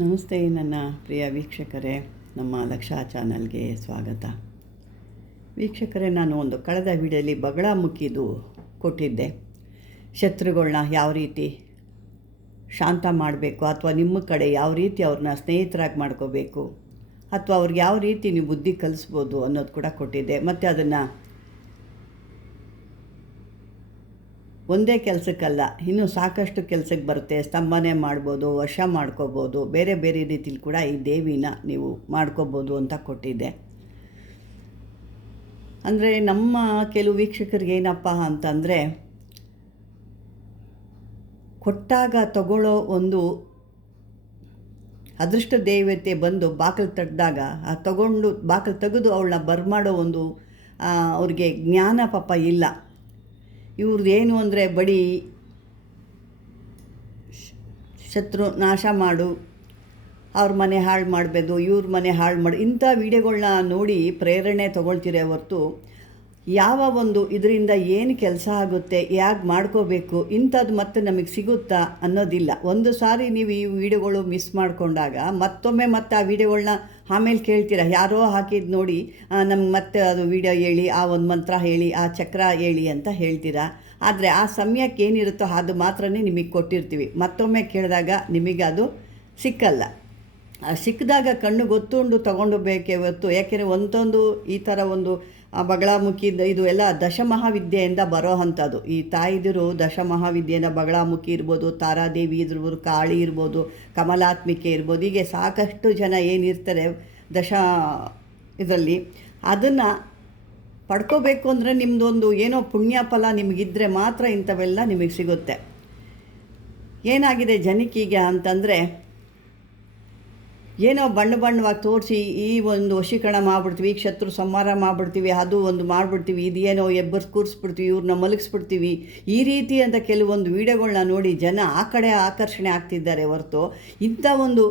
ನಮಸ್ತೆ ನನ್ನ ಪ್ರಿಯ ವೀಕ್ಷಕರೇ, ನಮ್ಮ ಲಕ್ಷ ಚಾನಲ್ಗೆ ಸ್ವಾಗತ. ವೀಕ್ಷಕರೇ, ನಾನು ಒಂದು ಕಳೆದ ವಿಡಿಯೋಲಿ ಬಗಳಮುಖಿದು ಕೊಟ್ಟಿದ್ದೆ. ಶತ್ರುಗಳನ್ನ ಯಾವ ರೀತಿ ಶಾಂತ ಮಾಡಬೇಕು, ಅಥವಾ ನಿಮ್ಮ ಕಡೆ ಯಾವ ರೀತಿ ಅವ್ರನ್ನ ಸ್ನೇಹಿತರಾಗಿ ಮಾಡ್ಕೋಬೇಕು, ಅಥವಾ ಅವ್ರಿಗೆ ಯಾವ ರೀತಿ ನೀವು ಬುದ್ಧಿ ಕಲಿಸ್ಬೋದು ಅನ್ನೋದು ಕೂಡ ಕೊಟ್ಟಿದ್ದೆ. ಮತ್ತು ಅದನ್ನು ಒಂದೇ ಕೆಲಸಕ್ಕಲ್ಲ, ಇನ್ನೂ ಸಾಕಷ್ಟು ಕೆಲಸಕ್ಕೆ ಬರುತ್ತೆ. ಸ್ತಂಭನೆ ಮಾಡ್ಬೋದು, ವಶ ಮಾಡ್ಕೋಬೋದು, ಬೇರೆ ಬೇರೆ ರೀತಿಲಿ ಕೂಡ ಈ ದೇವಿನ ನೀವು ಮಾಡ್ಕೋಬೋದು ಅಂತ ಕೊಟ್ಟಿದ್ದೆ. ಅಂದರೆ ನಮ್ಮ ಕೆಲವು ವೀಕ್ಷಕರಿಗೆ ಏನಪ್ಪ ಅಂತಂದರೆ, ಕೊಟ್ಟಾಗ ತಗೊಳ್ಳೋ ಒಂದು ಅದೃಷ್ಟ ದೇವತೆ ಬಂದು ಬಾಗಿಲು ತಟ್ಟಿದಾಗ ಆ ತಗೊಂಡು ಬಾಗಿಲು ತೆಗೆದು ಅವಳನ್ನ ಬರ್ಮಾಡೋ ಒಂದು ಅವ್ರಿಗೆ ಜ್ಞಾನ ಪಾಪ ಇಲ್ಲ. ಇವ್ರದ್ದು ಏನು ಅಂದರೆ ಬರೀ ಶತ್ರು ನಾಶ ಮಾಡು, ಅವ್ರ ಮನೆ ಹಾಳು ಮಾಡಬೇಕು, ಇವ್ರ ಮನೆ ಹಾಳು ಮಾಡು, ಇಂಥ ವಿಡಿಯೋಗಳನ್ನ ನೋಡಿ ಪ್ರೇರಣೆ ತೊಗೊಳ್ತೀರೇ ಹೊರತು ಯಾವ ಒಂದು ಇದರಿಂದ ಏನು ಕೆಲಸ ಆಗುತ್ತೆ, ಯಾಕೆ ಮಾಡ್ಕೋಬೇಕು, ಇಂಥದ್ದು ಮತ್ತೆ ನಮಗೆ ಸಿಗುತ್ತಾ ಅನ್ನೋದಿಲ್ಲ. ಒಂದು ಸಾರಿ ನೀವು ಈ ವಿಡಿಯೋಗಳು ಮಿಸ್ ಮಾಡಿಕೊಂಡಾಗ ಮತ್ತೊಮ್ಮೆ ಮತ್ತೆ ಆ ವಿಡಿಯೋಗಳನ್ನ ಆಮೇಲೆ ಕೇಳ್ತೀರ. ಯಾರೋ ಹಾಕಿದ್ದು ನೋಡಿ ನಮ್ಗೆ ಮತ್ತೆ ಅದು ವಿಡಿಯೋ ಹೇಳಿ, ಆ ಒಂದು ಮಂತ್ರ ಹೇಳಿ, ಆ ಚಕ್ರ ಹೇಳಿ ಅಂತ ಹೇಳ್ತೀರಾ. ಆದರೆ ಆ ಸಮಯಕ್ಕೆ ಏನಿರುತ್ತೋ ಅದು ಮಾತ್ರ ನಿಮಗೆ ಕೊಟ್ಟಿರ್ತೀವಿ. ಮತ್ತೊಮ್ಮೆ ಕೇಳಿದಾಗ ನಿಮಗೆ ಅದು ಸಿಕ್ಕಲ್ಲ. ಸಿಕ್ಕಿದಾಗ ಕಣ್ಣು ಗೊತ್ತುಂಡು ತೊಗೊಂಡೋಗ್ಬೇಕೇ ಹೊತ್ತು. ಯಾಕೆಂದರೆ ಒಂದೊಂದು ಈ ಥರ ಒಂದು ಬಗಳಮುಖಿ ಇದು ಎಲ್ಲ ದಶಮಹಾವಿದ್ಯೆಯಿಂದ ಬರೋ ಅಂಥದ್ದು. ಈ ತಾಯಿದಿರು ದಶಮಹಾವಿದ್ಯೆಯಿಂದ ಬಗಳಮುಖಿ ಇರ್ಬೋದು, ತಾರಾದೇವಿ ಇರ್ಬೋದು, ಕಾಳಿ ಇರ್ಬೋದು, ಕಮಲಾತ್ಮಿಕೆ ಇರ್ಬೋದು, ಹೀಗೆ ಸಾಕಷ್ಟು ಜನ ಏನಿರ್ತಾರೆ ಇದರಲ್ಲಿ. ಅದನ್ನು ಪಡ್ಕೋಬೇಕು ಅಂದರೆ ನಿಮ್ಮದೊಂದು ಏನೋ ಪುಣ್ಯ ಫಲ ನಿಮಗಿದ್ರೆ ಮಾತ್ರ ಇಂಥವೆಲ್ಲ ನಿಮಗೆ ಸಿಗುತ್ತೆ. ಏನಾಗಿದೆ ಜನಕ್ಕೀಗ ಅಂತಂದರೆ, ಏನೋ ಬಣ್ಣವಾಗಿ ತೋರಿಸಿ ಈ ಒಂದು ವಶೀಕರಣ ಮಾಡಿಬಿಡ್ತೀವಿ, ಈಗ ಶತ್ರು ಸಂಹಾರ ಮಾಡಿಬಿಡ್ತೀವಿ, ಅದು ಒಂದು ಮಾಡಿಬಿಡ್ತೀವಿ, ಇದೇನೋ ಎಬ್ಬರ್ಸ್ ಕೂರಿಸ್ಬಿಡ್ತೀವಿ, ಇವ್ರನ್ನ ಮಲಗಿಸ್ಬಿಡ್ತೀವಿ, ಈ ರೀತಿ ಅಂತ ಕೆಲವೊಂದು ವೀಡಿಯೋಗಳನ್ನ ನೋಡಿ ಜನ ಆ ಕಡೆ ಆಕರ್ಷಣೆ ಆಗ್ತಿದ್ದಾರೆ ಹೊರತು ಇಂಥ ಒಂದು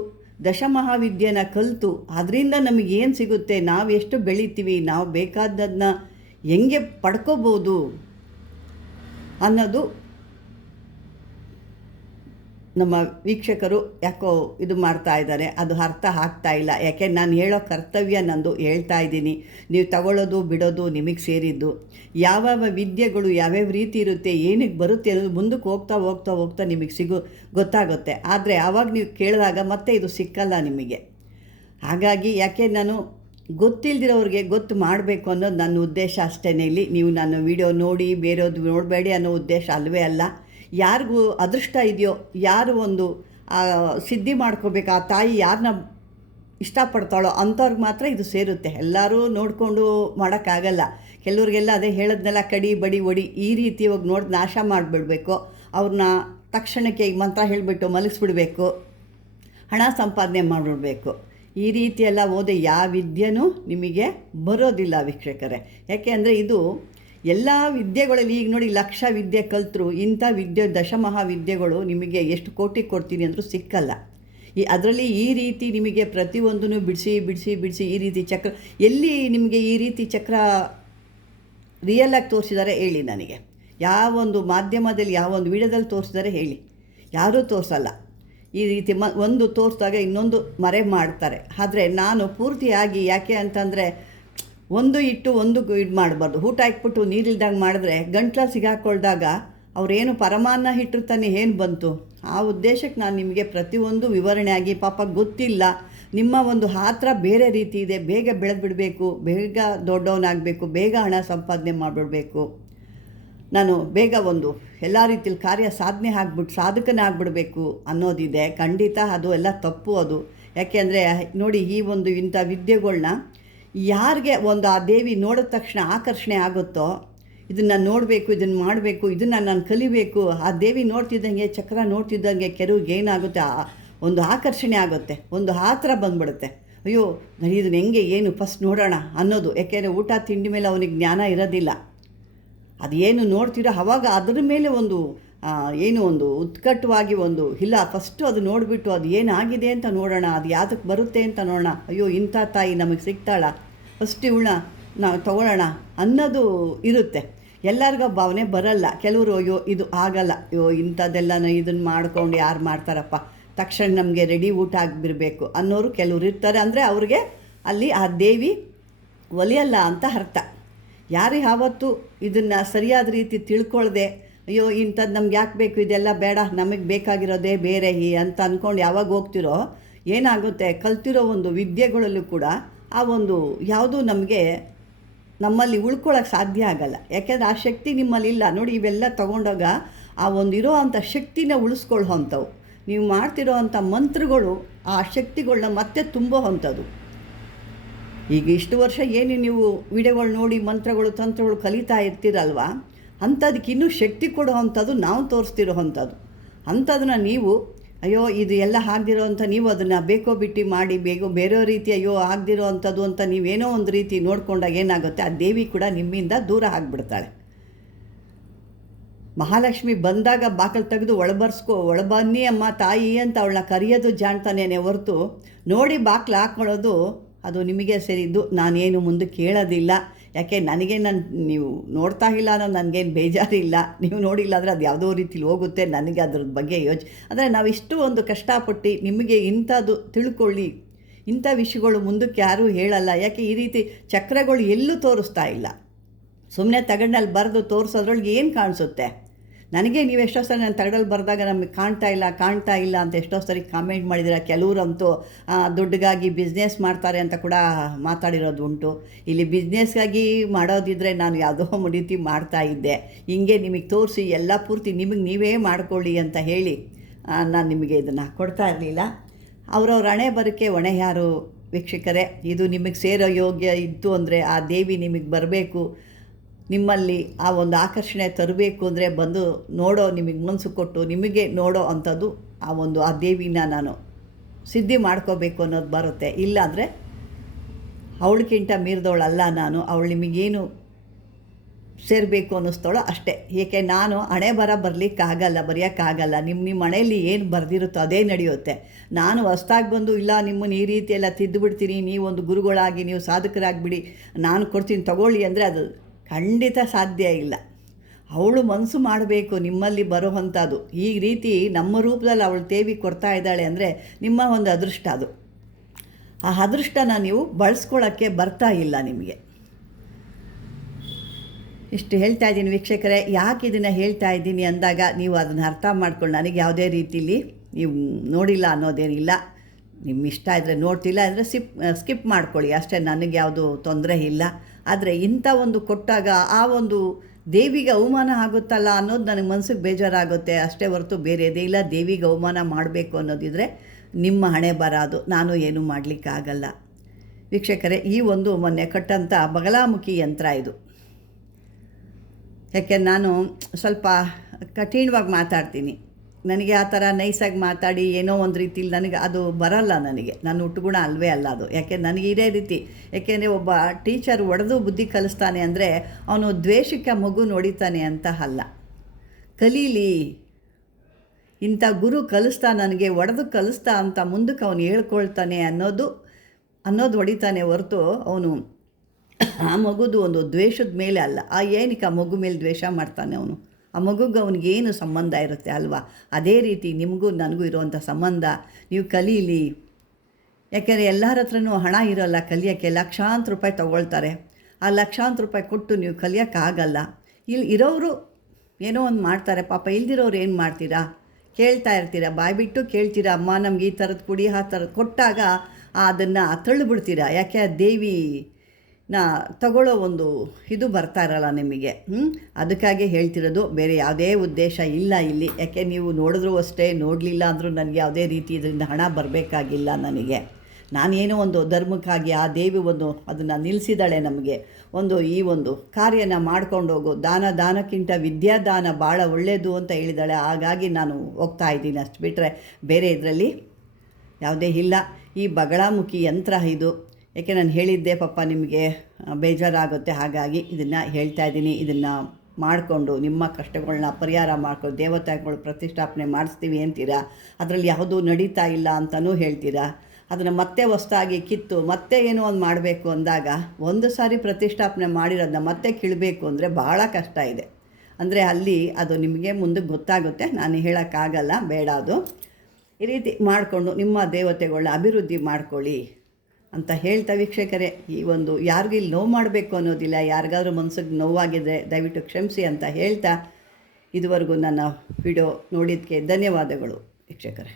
ದಶಮಹಾವಿದ್ಯೆನ ಕಲಿತು ಅದರಿಂದ ನಮಗೇನು ಸಿಗುತ್ತೆ, ನಾವು ಎಷ್ಟು ಬೆಳಿತೀವಿ, ನಾವು ಬೇಕಾದದನ್ನ ಹೆಂಗೆ ಪಡ್ಕೋಬೋದು ಅನ್ನೋದು ನಮ್ಮ ವೀಕ್ಷಕರು ಯಾಕೋ ಇದು ಮಾಡ್ತಾ ಇದ್ದಾರೆ. ಅದು ಅರ್ಥ ಆಗ್ತಾ ಇಲ್ಲ. ಯಾಕೆ ನಾನು ಹೇಳೋ ಕರ್ತವ್ಯ ನಂದು, ಹೇಳ್ತಾ ಇದ್ದೀನಿ. ನೀವು ತಗೊಳ್ಳೋದು ಬಿಡೋದು ನಿಮಗೆ ಸೇರಿದ್ದು. ಯಾವ್ಯಾವ ವಿದ್ಯೆಗಳು ಯಾವ್ಯಾವ ರೀತಿ ಇರುತ್ತೆ, ಏನಕ್ಕೆ ಬರುತ್ತೆ ಅನ್ನೋದು ಮುಂದಕ್ಕೆ ಹೋಗ್ತಾ ಹೋಗ್ತಾ ಹೋಗ್ತಾ ನಿಮಗೆ ಗೊತ್ತಾಗುತ್ತೆ. ಆದರೆ ಆವಾಗ ನೀವು ಕೇಳಿದಾಗ ಮತ್ತೆ ಇದು ಸಿಕ್ಕಲ್ಲ ನಿಮಗೆ. ಹಾಗಾಗಿ ಯಾಕೆ ನಾನು ಗೊತ್ತಿಲ್ದಿರೋರಿಗೆ ಗೊತ್ತು ಮಾಡಬೇಕು ಅನ್ನೋದು ನನ್ನ ಉದ್ದೇಶ ಅಷ್ಟೇ. ಇಲ್ಲಿ ನೀವು ನನ್ನ ವಿಡಿಯೋ ನೋಡಿ ಬೇರೆಯವ್ರದ್ದು ನೋಡಬೇಡಿ ಅನ್ನೋ ಉದ್ದೇಶ ಅಲ್ಲವೇ ಅಲ್ಲ. ಯಾರಿಗೂ ಅದೃಷ್ಟ ಇದೆಯೋ, ಯಾರು ಒಂದು ಸಿದ್ಧಿ ಮಾಡ್ಕೋಬೇಕು, ಆ ತಾಯಿ ಯಾರನ್ನ ಇಷ್ಟಪಡ್ತಾಳೋ ಅಂಥವ್ರಿಗೆ ಮಾತ್ರ ಇದು ಸೇರುತ್ತೆ. ಎಲ್ಲರೂ ನೋಡಿಕೊಂಡು ಮಾಡೋಕ್ಕಾಗಲ್ಲ. ಕೆಲವ್ರಿಗೆಲ್ಲ ಅದೇ ಹೇಳೋದ್ನೆಲ್ಲ ಕಡಿ ಬಡಿ ಒಡಿ ಈ ರೀತಿ ಹೋಗಿ ನೋಡಿ ನಾಶ ಮಾಡಿಬಿಡ್ಬೇಕು. ಅವ್ರನ್ನ ತಕ್ಷಣಕ್ಕೆ ಈಗ ಮಂತ್ರ ಹೇಳಿಬಿಟ್ಟು ಮಲಗಿಸ್ಬಿಡ್ಬೇಕು, ಹಣ ಸಂಪಾದನೆ ಮಾಡಿಬಿಡ್ಬೇಕು. ಈ ರೀತಿಯೆಲ್ಲ ಓದಿ ಯಾವ ವಿದ್ಯೆನೂ ನಿಮಗೆ ಬರೋದಿಲ್ಲ ವೀಕ್ಷಕರೇ. ಯಾಕೆ ಅಂದರೆ ಇದು ಎಲ್ಲ ವಿದ್ಯೆಗಳಲ್ಲಿ ಈಗ ನೋಡಿ ಲಕ್ಷ ವಿದ್ಯೆ ಕಲಿತರು ಇಂಥ ವಿದ್ಯೆ ದಶಮಹಾವಿದ್ಯೆಗಳು ನಿಮಗೆ ಎಷ್ಟು ಕೋಟಿ ಕೊಡ್ತೀನಿ ಅಂದರೂ ಸಿಕ್ಕಲ್ಲ. ಅದರಲ್ಲಿ ಈ ರೀತಿ ನಿಮಗೆ ಪ್ರತಿಯೊಂದನ್ನು ಬಿಡಿಸಿ ಈ ರೀತಿ ಚಕ್ರ ಎಲ್ಲಿ ನಿಮಗೆ ಈ ರೀತಿ ಚಕ್ರ ರಿಯಲಾಗಿ ತೋರಿಸಿದ್ದಾರೆ ಹೇಳಿ ನನಗೆ. ಯಾವೊಂದು ಮಾಧ್ಯಮದಲ್ಲಿ ಯಾವೊಂದು ವಿಡಿಯೋದಲ್ಲಿ ತೋರಿಸಿದ್ದಾರೆ ಹೇಳಿ. ಯಾರೂ ತೋರಿಸಲ್ಲ. ಈ ರೀತಿ ಒಂದು ತೋರಿಸಿದಾಗ ಇನ್ನೊಂದು ಮರೆ ಮಾಡ್ತಾರೆ. ಆದರೆ ನಾನು ಪೂರ್ತಿಯಾಗಿ, ಯಾಕೆ ಅಂತಂದರೆ ಒಂದು ಇಟ್ಟು ಒಂದು ಇದು ಮಾಡಬಾರ್ದು. ಊಟ ಹಾಕ್ಬಿಟ್ಟು ನೀರಿಲ್ದಾಗ ಮಾಡಿದ್ರೆ ಗಂಟ್ಲ ಸಿಗಾಕೊಳ್ದಾಗ ಅವರೇನು ಪರಮಾನ್ನ ಇಟ್ಟಿರ್ತಾನೆ ಏನು ಬಂತು. ಆ ಉದ್ದೇಶಕ್ಕೆ ನಾನು ನಿಮಗೆ ಪ್ರತಿಯೊಂದು ವಿವರಣೆಯಾಗಿ, ಪಾಪ ಗೊತ್ತಿಲ್ಲ, ನಿಮ್ಮ ಒಂದು ಆತ್ರ ಬೇರೆ ರೀತಿ ಇದೆ, ಬೇಗ ಬೆಳೆದ್ಬಿಡಬೇಕು, ಬೇಗ ದೊಡ್ಡವನಾಗಬೇಕು, ಬೇಗ ಹಣ ಸಂಪಾದನೆ ಮಾಡಿಬಿಡ್ಬೇಕು, ನಾನು ಬೇಗ ಒಂದು ಎಲ್ಲ ರೀತಿಯಲ್ಲಿ ಕಾರ್ಯ ಸಾಧನೆ ಸಾಧಕನೇ ಆಗಿಬಿಡಬೇಕು ಅನ್ನೋದಿದೆ. ಖಂಡಿತ ಅದು ಎಲ್ಲ ತಪ್ಪು. ಅದು ಯಾಕೆ ಅಂದರೆ ನೋಡಿ, ಈ ಒಂದು ಇಂಥ ವಿದ್ಯೆಗಳನ್ನ ಯಾರಿಗೆ ಒಂದು ಆ ದೇವಿ ನೋಡಿದ ತಕ್ಷಣ ಆಕರ್ಷಣೆ ಆಗುತ್ತೋ, ಇದನ್ನು ನೋಡಬೇಕು, ಇದನ್ನು ಮಾಡಬೇಕು, ಇದನ್ನು ನಾನು ಕಲಿಬೇಕು, ಆ ದೇವಿ ನೋಡ್ತಿದ್ದಂಗೆ, ಚಕ್ರ ನೋಡ್ತಿದ್ದಂಗೆ ಕೆಲವ್ರಿಗೆ ಏನಾಗುತ್ತೆ, ಒಂದು ಆಕರ್ಷಣೆ ಆಗುತ್ತೆ, ಒಂದು ಆತರ ಬಂದ್ಬಿಡುತ್ತೆ. ಅಯ್ಯೋ ನಾನು ಇದನ್ನು ಹೆಂಗೆ ಏನು ಫಸ್ಟ್ ನೋಡೋಣ ಅನ್ನೋದು. ಯಾಕೆಂದರೆ ಊಟ ತಿಂಡಿ ಮೇಲೆ ಅವನಿಗೆ ಜ್ಞಾನ ಇರೋದಿಲ್ಲ. ಅದು ಏನು ನೋಡ್ತಿರೋ ಅವಾಗ ಅದರ ಮೇಲೆ ಒಂದು ಏನು ಒಂದು ಉತ್ಕಟವಾಗಿ ಒಂದು ಇಲ್ಲ, ಫಸ್ಟು ಅದು ನೋಡಿಬಿಟ್ಟು ಅದು ಏನಾಗಿದೆ ಅಂತ ನೋಡೋಣ, ಅದು ಯಾವುದಕ್ಕೆ ಬರುತ್ತೆ ಅಂತ ನೋಡೋಣ. ಅಯ್ಯೋ ಇಂಥ ತಾಯಿ ನಮಗೆ ಸಿಗ್ತಾಳ, ಫಸ್ಟ್ ಇವಳನ್ನ ನಾವು ತೊಗೊಳ್ಳೋಣ ಅನ್ನೋದು ಇರುತ್ತೆ. ಎಲ್ಲರಿಗೂ ಭಾವನೆ ಬರಲ್ಲ. ಕೆಲವರು ಅಯ್ಯೋ ಇದು ಆಗಲ್ಲ, ಅಯ್ಯೋ ಇಂಥದ್ದೆಲ್ಲ ಇದನ್ನು ಮಾಡ್ಕೊಂಡು ಯಾರು ಮಾಡ್ತಾರಪ್ಪ, ತಕ್ಷಣ ನಮಗೆ ರೆಡಿ ಊಟ ಆಗಿಬಿರಬೇಕು ಅನ್ನೋರು ಕೆಲವ್ರು ಇರ್ತಾರೆ. ಅಂದರೆ ಅವ್ರಿಗೆ ಅಲ್ಲಿ ಆ ದೇವಿ ಒಲಿಯಲ್ಲ ಅಂತ ಅರ್ಥ. ಯಾರು ಯಾವತ್ತೂ ಇದನ್ನು ಸರಿಯಾದ ರೀತಿ ತಿಳ್ಕೊಳ್ದೆ ಅಯ್ಯೋ ಇಂಥದ್ದು ನಮ್ಗೆ ಯಾಕೆ ಬೇಕು, ಇದೆಲ್ಲ ಬೇಡ, ನಮಗೆ ಬೇಕಾಗಿರೋದೇ ಬೇರೆ ಅಂತ ಅಂದ್ಕೊಂಡು ಯಾವಾಗ ಹೋಗ್ತಿರೋ ಏನಾಗುತ್ತೆ, ಕಲ್ತಿರೋ ಒಂದು ವಿದ್ಯೆಗಳಲ್ಲೂ ಕೂಡ ಆ ಒಂದು ಯಾವುದೂ ನಮ್ಮಲ್ಲಿ ಉಳ್ಕೊಳ್ಳೋಕೆ ಸಾಧ್ಯ ಆಗಲ್ಲ. ಯಾಕೆಂದರೆ ಆ ಶಕ್ತಿ ನಿಮ್ಮಲ್ಲಿ ಇಲ್ಲ. ನೋಡಿ, ಇವೆಲ್ಲ ತೊಗೊಂಡಾಗ ಆ ಒಂದು ಇರೋ ಅಂಥ ಶಕ್ತಿನ ಉಳಿಸ್ಕೊಳ್ಳೋ ಅಂಥವು. ನೀವು ಮಾಡ್ತಿರೋ ಅಂಥ ಮಂತ್ರಗಳು ಆ ಶಕ್ತಿಗಳನ್ನ ಮತ್ತೆ ತುಂಬೋ ಅಂಥದ್ದು. ಈಗ ಇಷ್ಟು ವರ್ಷ ಏನು ನೀವು ವಿಡಿಯೋಗಳು ನೋಡಿ ಮಂತ್ರಗಳು ತಂತ್ರಗಳು ಕಲಿತಾ ಇರ್ತೀರಲ್ವ, ಅಂಥದಕ್ಕೆ ಇನ್ನೂ ಶಕ್ತಿ ಕೊಡೋ ಅಂಥದ್ದು ನಾವು ತೋರಿಸ್ತಿರೋ ಅಂಥದ್ದು. ಅಂಥದನ್ನ ನೀವು ಅಯ್ಯೋ ಇದು ಎಲ್ಲ ಆಗದಿರೋ ಅಂಥ ನೀವು ಅದನ್ನು ಬೇಕೋ ಬಿಟ್ಟು ಮಾಡಿ ಬೇರೆ ರೀತಿ ಅಯ್ಯೋ ಆಗದಿರೋ ಅಂಥದ್ದು ಅಂತ ನೀವೇನೋ ಒಂದು ರೀತಿ ನೋಡ್ಕೊಂಡಾಗ ಏನಾಗುತ್ತೆ, ಆ ದೇವಿ ಕೂಡ ನಿಮ್ಮಿಂದ ದೂರ ಆಗಿಬಿಡ್ತಾಳೆ. ಮಹಾಲಕ್ಷ್ಮಿ ಬಂದಾಗ ಬಾಕಲು ತೆಗೆದು ಒಳಬನ್ನಿ ಅಮ್ಮ ತಾಯಿ ಅಂತ ಅವಳನ್ನ ಕರೆಯೋದು ಜಾಣ್ತಾನೇನೆ ಹೊರತು ನೋಡಿ ಬಾಕ್ಲು ಹಾಕ್ಕೊಳ್ಳೋದು ಅದು ನಿಮಗೆ ಸೇರಿದ್ದು. ನಾನೇನು ಮುಂದಕ್ಕೆ ಕೇಳೋದಿಲ್ಲ. ಯಾಕೆ ನೀವು ನೋಡ್ತಾ ಇಲ್ಲ ಅನ್ನೋ ನನಗೇನು ಬೇಜಾರಿಲ್ಲ. ನೀವು ನೋಡಿಲ್ಲ ಅಂದರೆ ಅದು ಯಾವುದೋ ರೀತಿಲಿ ಹೋಗುತ್ತೆ. ನನಗೆ ಅದ್ರ ಬಗ್ಗೆ ಅಂದರೆ ನಾವಿಷ್ಟು ಒಂದು ಕಷ್ಟಪಟ್ಟು ನಿಮಗೆ ಇಂಥದ್ದು ತಿಳ್ಕೊಳ್ಳಿ, ಇಂಥ ವಿಷಯಗಳು ಮುಂದಕ್ಕೆ ಯಾರೂ ಹೇಳಲ್ಲ. ಯಾಕೆ ಈ ರೀತಿ ಚಕ್ರಗಳು ಎಲ್ಲೂ ತೋರಿಸ್ತಾ ಇಲ್ಲ. ಸುಮ್ಮನೆ ತಗಡಲ್ಲಿ ಬರೆದು ತೋರಿಸೋದ್ರೊಳಗೆ ಏನು ಕಾಣಿಸುತ್ತೆ? ನನಗೆ ನೀವು ಎಷ್ಟೋ ಸರಿ ನಾನು ತಗಡಲ್ಲಿ ಬರೆದಾಗ ನಮಗೆ ಕಾಣ್ತಾ ಇಲ್ಲ ಅಂತ ಎಷ್ಟೋ ಸರಿ ಕಾಮೆಂಟ್ ಮಾಡಿದ್ದೀರ. ಕೆಲವರಂತೂ ದುಡ್ಡಿಗಾಗಿ ಬಿಸ್ನೆಸ್ ಮಾಡ್ತಾರೆ ಅಂತ ಕೂಡ ಮಾತಾಡಿರೋದು ಉಂಟು. ಇಲ್ಲಿ ಬಿಸ್ನೆಸ್ಗಾಗಿ ಮಾಡೋದಿದ್ದರೆ ನಾನು ಯಾವುದೋ ರೀತಿ ಮಾಡ್ತಾಯಿದ್ದೆ. ಹಿಂಗೆ ನಿಮಗೆ ತೋರಿಸಿ ಎಲ್ಲ ಪೂರ್ತಿ ನಿಮಗೆ ನೀವೇ ಮಾಡ್ಕೊಳ್ಳಿ ಅಂತ ಹೇಳಿ ನಾನು ನಿಮಗೆ ಇದನ್ನು ಕೊಡ್ತಾ ಇರಲಿಲ್ಲ. ಅವ್ರವ್ರ ಹಣೆ ಬರೋಕ್ಕೆ ಹೊಣೆ ಯಾರು ವೀಕ್ಷಕರೇ? ಇದು ನಿಮಗೆ ಸೇರೋ ಯೋಗ್ಯ ಇತ್ತು ಅಂದರೆ ಆ ದೇವಿ ನಿಮಗೆ ಬರಬೇಕು, ನಿಮ್ಮಲ್ಲಿ ಆ ಒಂದು ಆಕರ್ಷಣೆ ತರಬೇಕು ಅಂದರೆ ಬಂದು ನೋಡೋ, ನಿಮಗೆ ಮನಸ್ಸು ಕೊಟ್ಟು ನಿಮಗೆ ನೋಡೋ ಅಂಥದ್ದು ಆ ದೇವಿನ ನಾನು ಸಿದ್ಧಿ ಮಾಡ್ಕೋಬೇಕು ಅನ್ನೋದು ಬರುತ್ತೆ. ಇಲ್ಲಾಂದರೆ ಅವಳಿಗಿಂತ ಮೀರಿದವಳಲ್ಲ ನಾನು. ಅವಳು ನಿಮಗೇನು ಸೇರಬೇಕು ಅನ್ನಿಸ್ತಾಳೋ ಅಷ್ಟೇ. ಏಕೆ ನಾನು ಹಣೆ ಬರೆಯೋಕ್ಕಾಗಲ್ಲ. ನಿಮ್ಮ ಮನೆಯಲ್ಲಿ ಏನು ಬರೆದಿರುತ್ತೋ ಅದೇ ನಡೆಯುತ್ತೆ. ನಾನು ಹೊಸ್ದಾಗಿ ಬಂದು ಇಲ್ಲ ನಿಮ್ಮನ್ನು ಈ ರೀತಿ ಎಲ್ಲ ತಿದ್ದುಬಿಡ್ತೀನಿ, ನೀವೊಂದು ಗುರುಗಳಾಗಿ ನೀವು ಸಾಧಕರಾಗಿಬಿಡಿ, ನಾನು ಕೊಡ್ತೀನಿ ತಗೊಳ್ಳಿ ಅಂದರೆ ಅದು ಖಂಡಿತ ಸಾಧ್ಯ ಇಲ್ಲ. ಅವಳು ಮನಸ್ಸು ಮಾಡಬೇಕು ನಿಮ್ಮಲ್ಲಿ ಬರುವಂಥದ್ದು. ಈ ರೀತಿ ನಮ್ಮ ರೂಪದಲ್ಲಿ ಅವಳು ದೇವಿ ಕೊಡ್ತಾ ಇದ್ದಾಳೆ ಅಂದರೆ ನಿಮ್ಮ ಒಂದು ಅದೃಷ್ಟ ಅದು. ಆ ಅದೃಷ್ಟನ ನೀವು ಬಳಸ್ಕೊಳ್ಳೋಕ್ಕೆ ಬರ್ತಾ ಇಲ್ಲ ನಿಮಗೆ. ಇಷ್ಟು ಹೇಳ್ತಾ ಇದ್ದೀನಿ ವೀಕ್ಷಕರೇ. ಯಾಕೆ ಇದನ್ನು ಹೇಳ್ತಾ ಇದ್ದೀನಿ ಅಂದಾಗ ನೀವು ಅದನ್ನು ಅರ್ಥ ಮಾಡ್ಕೊಂಡು, ನನಗೆ ಯಾವುದೇ ರೀತಿಲಿ ನೀವು ನೋಡಿಲ್ಲ ಅನ್ನೋದೇನಿಲ್ಲ. ನಿಮ್ಮ ಇಷ್ಟ ಇದ್ದರೆ ನೋಡ್ತಿಲ್ಲ ಅಂದರೆ ಸ್ಕಿಪ್ ಮಾಡ್ಕೊಳ್ಳಿ ಅಷ್ಟೇ, ನನಗೆ ಯಾವುದು ತೊಂದರೆ ಇಲ್ಲ. ಆದರೆ ಇಂಥ ಒಂದು ಕೊಟ್ಟಾಗ ಆ ಒಂದು ದೇವಿಗೆ ಅವಮಾನ ಆಗುತ್ತಲ್ಲ ಅನ್ನೋದು ನನಗೆ ಮನಸ್ಸಿಗೆ ಬೇಜಾರಾಗುತ್ತೆ ಅಷ್ಟೇ ಹೊರತು ಬೇರೆ ಇದೇ ಇಲ್ಲ. ದೇವಿಗೆ ಅವಮಾನ ಮಾಡಬೇಕು ಅನ್ನೋದಿದ್ರೆ ನಿಮ್ಮ ಹಣೆ ಬರೋದು, ನಾನು ಏನೂ ಮಾಡಲಿಕ್ಕಾಗಲ್ಲ. ವೀಕ್ಷಕರೇ, ಈ ಒಂದು ಮೊನ್ನೆ ಕಟ್ಟಂಥ ಬಗಲಾಮುಖಿ ಯಂತ್ರ ಇದು. ಯಾಕೆ ನಾನು ಸ್ವಲ್ಪ ಕಠಿಣವಾಗಿ ಮಾತಾಡ್ತೀನಿ. ನನಗೆ ಆ ಥರ ನೈಸಾಗಿ ಮಾತಾಡಿ ಏನೋ ಒಂದು ರೀತಿಲಿ ನನಗೆ ಅದು ಬರಲ್ಲ. ನನ್ನ ಹುಟ್ಟುಗುಣ ಅಲ್ವೇ ಅಲ್ಲ ಅದು. ಯಾಕೆ ನನಗೆ ಇದೇ ರೀತಿ, ಯಾಕೆಂದರೆ ಒಬ್ಬ ಟೀಚರ್ ಹೊಡೆದು ಬುದ್ಧಿ ಕಲಿಸ್ತಾನೆ ಅಂದರೆ ಅವನು ದ್ವೇಷಕ್ಕೆ ಮಗು ನೋಡಿತಾನೆ ಅಂತ ಅಲ್ಲ. ಕಲೀಲಿ, ಇಂಥ ಗುರು ಕಲಿಸ್ತಾ ನನಗೆ ಹೊಡೆದು ಕಲಿಸ್ತಾ ಅಂತ ಮುಂದಕ್ಕೆ ಅವನು ಹೇಳ್ಕೊಳ್ತಾನೆ ಅನ್ನೋದು ಹೊಡಿತಾನೆ ಹೊರತು ಅವನು ಆ ಮಗುದು ಒಂದು ದ್ವೇಷದ ಮೇಲೆ ಅಲ್ಲ. ಏನಕ್ಕೆ ಆ ಮಗು ಮೇಲೆ ದ್ವೇಷ ಮಾಡ್ತಾನೆ ಅವನು? ಆ ಮಗುಗೆ ಅವನಿಗೇನು ಸಂಬಂಧ ಇರುತ್ತೆ ಅಲ್ವಾ? ಅದೇ ರೀತಿ ನಿಮಗೂ ನನಗೂ ಇರುವಂಥ ಸಂಬಂಧ. ನೀವು ಕಲೀಲಿ. ಯಾಕೆಂದರೆ ಎಲ್ಲರ ಹತ್ರನೂ ಹಣ ಇರೋಲ್ಲ ಕಲಿಯೋಕ್ಕೆ. ಲಕ್ಷಾಂತರ ರೂಪಾಯಿ ತೊಗೊಳ್ತಾರೆ. ಆ ಲಕ್ಷಾಂತರ ರೂಪಾಯಿ ಕೊಟ್ಟು ನೀವು ಕಲಿಯೋಕ್ಕಾಗಲ್ಲ. ಇಲ್ಲಿ ಇರೋರು ಏನೋ ಒಂದು ಮಾಡ್ತಾರೆ ಪಾಪ. ಇಲ್ದಿರೋರು ಏನು ಮಾಡ್ತೀರಾ? ಕೇಳ್ತಾ ಇರ್ತೀರಾ, ಬಾಯ್ಬಿಟ್ಟು ಕೇಳ್ತೀರಾ, ಅಮ್ಮ ನಮ್ಗೆ ಈ ಥರದ್ದು ಕೊಡಿ, ಆ ಥರದ್ದು ಕೊಟ್ಟಾಗ ಅದನ್ನು ತಳ್ಳಿಬಿಡ್ತೀರಾ. ಯಾಕೆ ಆ ದೇವಿ ತಗೊಳ್ಳೋ ಒಂದು ಇದು ಬರ್ತಾ ಇರಲ್ಲ ನಿಮಗೆ. ಅದಕ್ಕಾಗಿ ಹೇಳ್ತಿರೋದು, ಬೇರೆ ಯಾವುದೇ ಉದ್ದೇಶ ಇಲ್ಲ ಇಲ್ಲಿ. ಯಾಕೆ ನೀವು ನೋಡಿದ್ರೂ ಅಷ್ಟೇ, ನೋಡಲಿಲ್ಲ ಅಂದರೂ ನನಗೆ ಯಾವುದೇ ರೀತಿ ಇದರಿಂದ ಹಣ ಬರಬೇಕಾಗಿಲ್ಲ. ನಾನೇನೋ ಒಂದು ಧರ್ಮಕ್ಕಾಗಿ ಆ ದೇವಿ ಅದನ್ನು ನಿಲ್ಲಿಸಿದಾಳೆ ನಮಗೆ. ಈ ಒಂದು ಕಾರ್ಯನ ಮಾಡ್ಕೊಂಡು ಹೋಗೋ, ದಾನಕ್ಕಿಂತ ವಿದ್ಯಾದಾನ ಭಾಳ ಒಳ್ಳೆಯದು ಅಂತ ಹೇಳಿದಾಳೆ. ಹಾಗಾಗಿ ನಾನು ಹೋಗ್ತಾ ಇದ್ದೀನಿ. ಅಷ್ಟು ಬಿಟ್ಟರೆ ಬೇರೆ ಇದರಲ್ಲಿ ಯಾವುದೇ ಇಲ್ಲ. ಈ ಬಗಳಾಮುಖಿ ಯಂತ್ರ ಇದು. ಯಾಕೆ ನಾನು ಹೇಳಿದ್ದೆ ಪಾಪ ನಿಮಗೆ ಬೇಜಾರಾಗುತ್ತೆ, ಹಾಗಾಗಿ ಇದನ್ನು ಹೇಳ್ತಾ ಇದ್ದೀನಿ. ಇದನ್ನು ಮಾಡಿಕೊಂಡು ನಿಮ್ಮ ಕಷ್ಟಗಳನ್ನ ಪರಿಹಾರ ಮಾಡ್ಕೊಂಡು ದೇವತೆಗಳು ಪ್ರತಿಷ್ಠಾಪನೆ ಮಾಡಿಸ್ತೀವಿ ಅಂತೀರಾ. ಅದರಲ್ಲಿ ಯಾವುದೂ ನಡೀತಾ ಇಲ್ಲ ಅಂತಲೂ ಹೇಳ್ತೀರಾ. ಅದನ್ನು ಮತ್ತೆ ಹೊಸದಾಗಿ ಕಿತ್ತು ಮತ್ತೆ ಏನೋ ಒಂದು ಮಾಡಬೇಕು ಅಂದಾಗ ಒಂದು ಸಾರಿ ಪ್ರತಿಷ್ಠಾಪನೆ ಮಾಡಿರೋದನ್ನ ಮತ್ತೆ ಕೀಳಬೇಕು ಅಂದರೆ ಭಾಳ ಕಷ್ಟ ಇದೆ. ಅಂದರೆ ಅಲ್ಲಿ ಅದು ನಿಮಗೆ ಮುಂದೆ ಗೊತ್ತಾಗುತ್ತೆ. ನಾನು ಹೇಳೋಕ್ಕಾಗಲ್ಲ, ಬೇಡ ಅದು. ಈ ರೀತಿ ಮಾಡಿಕೊಂಡು ನಿಮ್ಮ ದೇವತೆಗಳನ್ನ ಅಭಿವೃದ್ಧಿ ಮಾಡ್ಕೊಳ್ಳಿ ಅಂತ ಹೇಳ್ತಾ ವೀಕ್ಷಕರೇ, ಈ ಒಂದು ಯಾರಿಗೂ ಇಲ್ಲಿ ನೋವು ಮಾಡಬೇಕು ಅನ್ನೋದಿಲ್ಲ, ಯಾರಿಗಾದ್ರೂ ಮನಸ್ಸಿಗೆ ನೋವಾಗಿದ್ದರೆ ದಯವಿಟ್ಟು ಕ್ಷಮಿಸಿ ಅಂತ ಹೇಳ್ತಾ ಇದುವರೆಗೂ ನನ್ನ ವಿಡಿಯೋ ನೋಡಿದ್ದಕ್ಕೆ ಧನ್ಯವಾದಗಳು ವೀಕ್ಷಕರೇ.